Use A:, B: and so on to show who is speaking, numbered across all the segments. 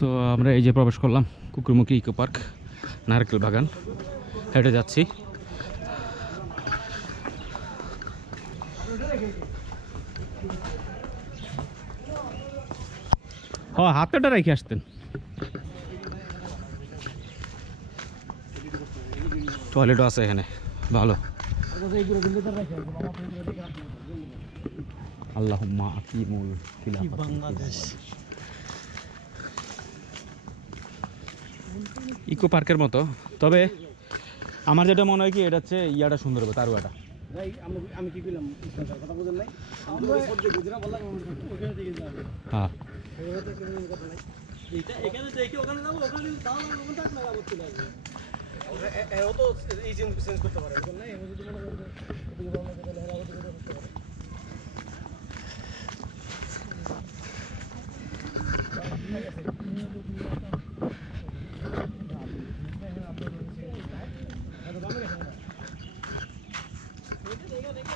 A: তো আমরা এই যে প্রবেশ করলাম কুকুরমুখী ইকো পার্ক নারকেল বাগান। হেঁটে যাচ্ছি। হ হাতেটা রেখে আসতেন। টয়লেটও আছে এখানে। ভালো। আল্লাহ আকিমুল বাংলাদেশ। ইকো পার্কের মতো। তবে আমার যেটা মনে হয় কি এটা হচ্ছে ইয়াটা সুন্দর হবে তারুয়াটা।
B: ভাই আমি আমি কি করলাম কথা বুঝেন নাই আমি সহ্য বুঝি না বললাম ওখানে থেকে যাবে
A: হ্যাঁ
B: এখানে দেখি ওখানে যাব ওখানে দাও না ওখানে থাক না যাব চলে আসবে ও তো এই চেঞ্জ চেঞ্জ করতে পারে এখন নাই আমি যদি মনে করি এদিকে ভালো লাগে তাহলে আবার দিকে করতে পারে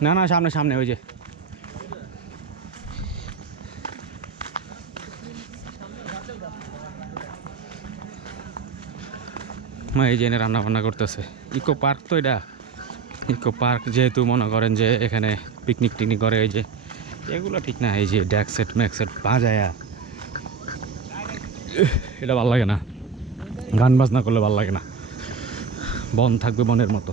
A: না না, সামনে সামনে, ওই যে। এই যে এনে রান্না বান্না করতেছে। ইকো পার্ক তো এটা। ইকো পার্ক যেহেতু মনে করেন যে এখানে পিকনিক টিকনিক করে, এই যে এগুলো ঠিক না, এই যে ড্যাক সেট ম্যাক সেট বাজায়া। এটা ভালো লাগে না। গান বাজনা করলে ভালো লাগে না। বন থাকবে বনের মতো।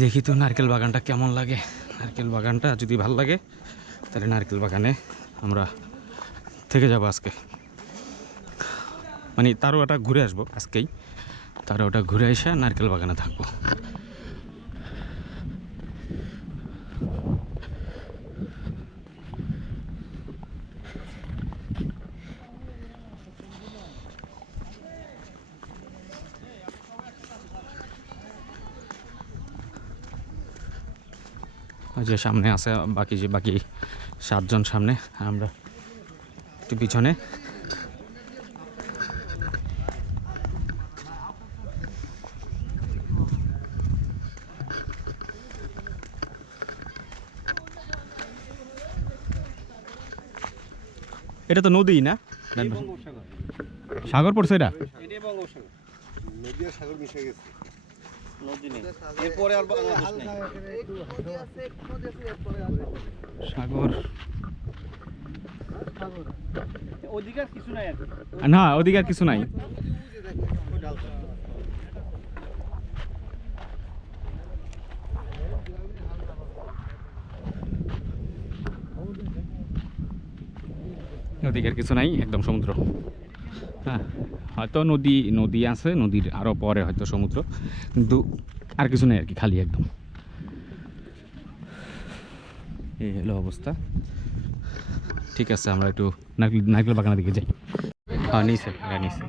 A: দেখি তো নারকেল বাগানটা কেমন লাগে। নারকেল বাগানটা যদি ভালো লাগে, তাহলে নারকেল বাগানে আমরা থেকে যাব আজকে। মানে তারও ওটা ঘুরে আসব আজকেই। তারও ওটা ঘুরে এসে নারকেল বাগানে থাকব। ওই যে সামনে আছে বাকি যে বাকি সাতজন সামনে আমরা একটু পিছনে। এটা তো নদী না? সাগর। পড়ছে এটা?
C: সাগর মিশে গেছে।
B: নদী নেই। এরপরে আর বাংলাদেশ নেই।
A: সাগর।
B: অধিকার কিছু নাই।
A: না কিছু ওদিকে কিছু নাই একদম সমুদ্র। হ্যাঁ হয়তো নদী নদী আছে, নদীর আরও পরে হয়তো সমুদ্র, কিন্তু আর কিছু নেই আর কি, খালি একদম। এই হলো অবস্থা। ঠিক আছে, আমরা একটু নারকেল নারকেল বাগানের দিকে যাই। হ্যাঁ নিচে হ্যাঁ নিচে।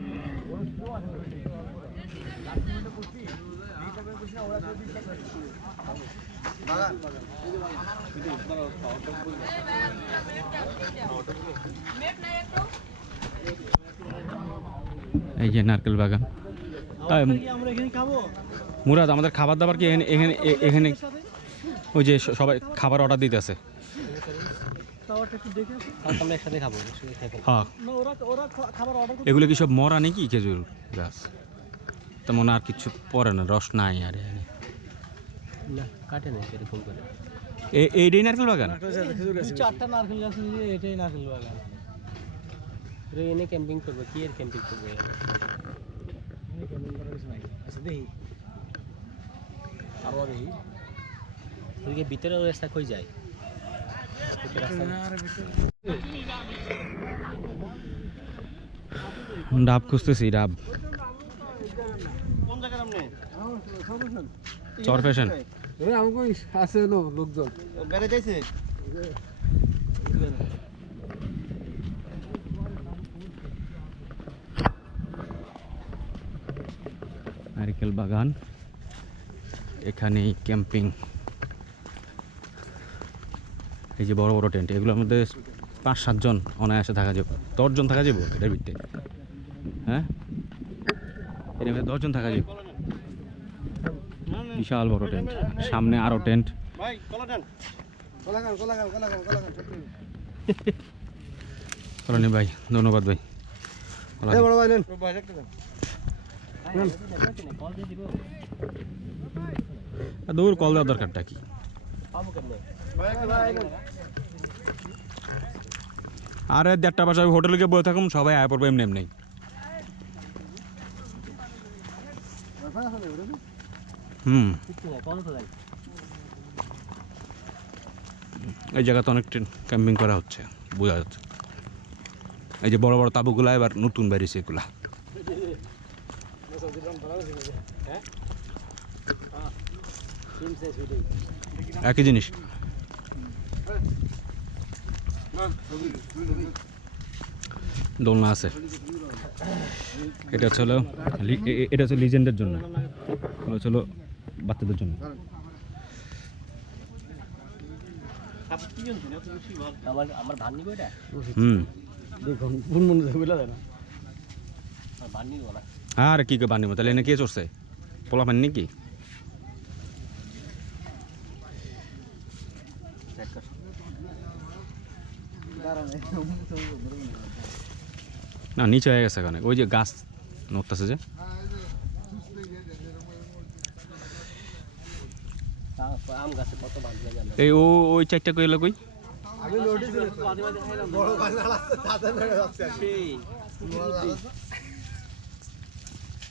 A: এই যে নারকেল বাগান। আহ,
B: কি আমরা এখানে খাব?
A: মুরাদ আমাদের খাবার দাবার কি এখানে এখানে এখানে ওই যে সবাই খাবার অর্ডার দিতে আছে। হ্যাঁ। এগুলো কি সব মরা নাকি খেজুর গাছ? তেমন আর কিছু পরে না রস নাই আর এখানে।
D: না কাটে না এরকম করে।
A: এইটাই নারকেল বাগান?
B: চারটা নারকেল গাছ এটাই নারকেল বাগান।
D: এনে ক্যাম্পিং করব কি এর ক্যাম্পিং করব?
B: আচ্ছা আরও দেখি।
D: ওদিকে ভিতরে রাস্তা কই যায়?
A: ডাব খুঁজতেছি ডাব। চর ফ্যাশন।
C: আমাকে আছে লোকজন।
B: বেড়ে যাইছে?
A: নারকেল বাগান। এখানেই ক্যাম্পিং। এই যে বড় বড় টেন্ট এগুলোর মধ্যে পাঁচ সাতজন অনায়াসে থাকা যাবে। দশজন থাকা যাব এটার ভিতরে হ্যাঁ? এর মধ্যে দশজন থাকা যায় বিশাল বড় টেন্ট। সামনে আরও টেন্ট।
B: ভাই
A: ধন্যবাদ ভাই। ভালো দূর কল দেওয়ার দরকারটা কি? আরে দেড়টা বাসায় হোটেলে গিয়ে বসে থাকুন সবাই আয় পড়ব এমনি এমনি। হুম। এই জায়গাতে অনেক ক্যাম্পিং করা হচ্ছে, বোঝা যাচ্ছে। এই যে বড় বড় তাবুগুলা এবার নতুন বেরিয়েছে এগুলা। একই জিনিস। দোলনা আছে। এটা হচ্ছে হলো এটা হচ্ছে লিজেন্ডের জন্য। হলো বাচ্চাদের জন্য।
D: আমার আমার ভান নিব এটা
A: হুম
B: দেখুন
A: আর কি কে বানিব তাহলে এনে কে চড়ছে? পোলা পানি নাকি? না নিচে হয়ে গেছে এখানে। ওই যে গাছ নড়তেছে যে। এই ও ওই চারটা কইলো কই?
C: আমি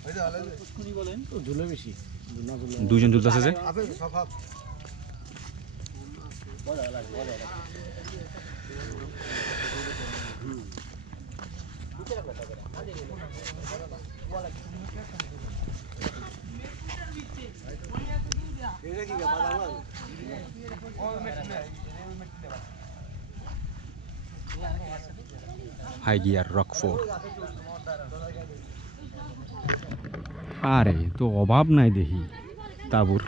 C: নোটিস বড় ভাই না আসছে দাদা মেরে যাচ্ছে ওই যে?
A: হাই গিয়ার রক ফোর আরে, তো অভাব নাই দেখি। তাবুর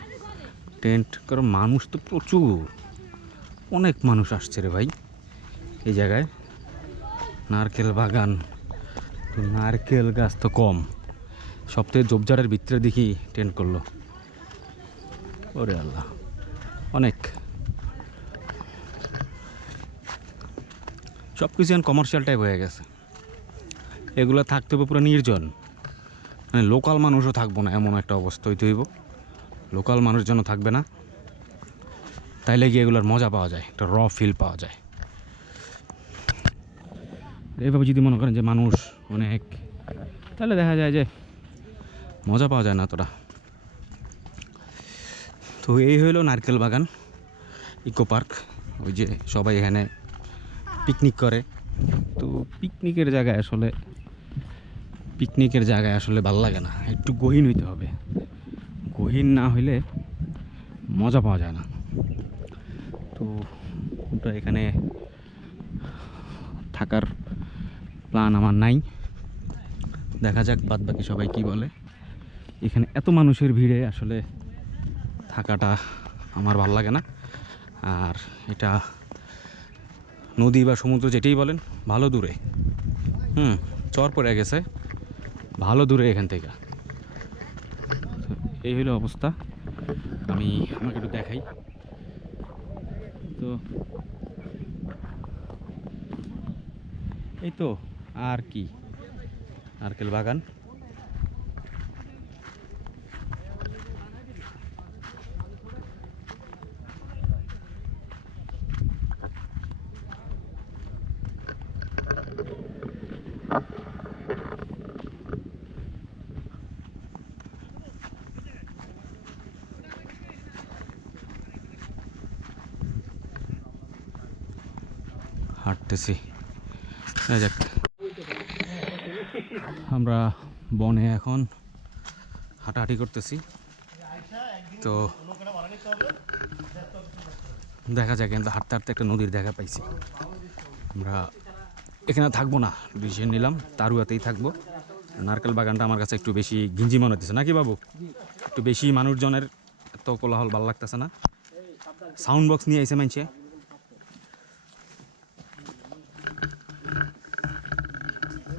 A: টেন্ট কারণ মানুষ তো প্রচুর। অনেক মানুষ আসছে রে ভাই। এই জায়গায় নারকেল বাগান। তো নারকেল গাছ তো কম। সপ্তাহে জবজারের ভিতরে দেখি টেন্ট করল। ওরে আল্লাহ, অনেক। সব কিছু কমার্শিয়াল টাইপ হয়ে গেছে। এগুলো থাকতে হবে পুরো নির্জন। মানে লোকাল মানুষও থাকব না, এমন একটা অবস্থা হইতে হইব। লোকাল মানুষ যেন থাকবে না, তাইলে গিয়ে এগুলোর মজা পাওয়া যায়, একটা র ফিল পাওয়া যায়। এইভাবে যদি মনে করেন যে মানুষ অনেক তাহলে দেখা যায় যে মজা পাওয়া যায় না তোরা তো এই হইল নারকেল বাগান, ইকো পার্ক, ওই যে সবাই এখানে পিকনিক করে। তো পিকনিকের জায়গায় আসলে পিকনিকের জায়গায় আসলে ভালো লাগে না। একটু গহীন হইতে হবে। গহীন না হইলে মজা পাওয়া যায় না। তো ওটা এখানে থাকার প্ল্যান আমার নাই। দেখা যাক বাদ বাকি সবাই কি বলে। এখানে এত মানুষের ভিড়ে আসলে থাকাটা আমার ভালো লাগে না। আর এটা নদী বা সমুদ্র যেটাই বলেন, ভালো দূরে। হুম, চর পড়ে গেছে। ভালো দূরে এখান থেকে। এই হলো অবস্থা। আমি আমাকে একটু দেখাই। তো এই তো, আর কি? নারকেল বাগান? হাঁটতেছি। যাক আমরা বনে এখন হাঁটাহাঁটি করতেছি। তো দেখা যায় কিন্তু হাঁটতে হাঁটতে একটা নদীর দেখা পাইছি। আমরা এখানে থাকব না, ডিসিশন নিলাম, তারুয়াতেই থাকব। নারকেল বাগানটা আমার কাছে একটু বেশি গিঞ্জি মনে হচ্ছে নাকি বাবু? একটু বেশি মানুষজনের এত কোলাহল ভালো লাগতেছে না। সাউন্ড বক্স নিয়ে আইসে মানছে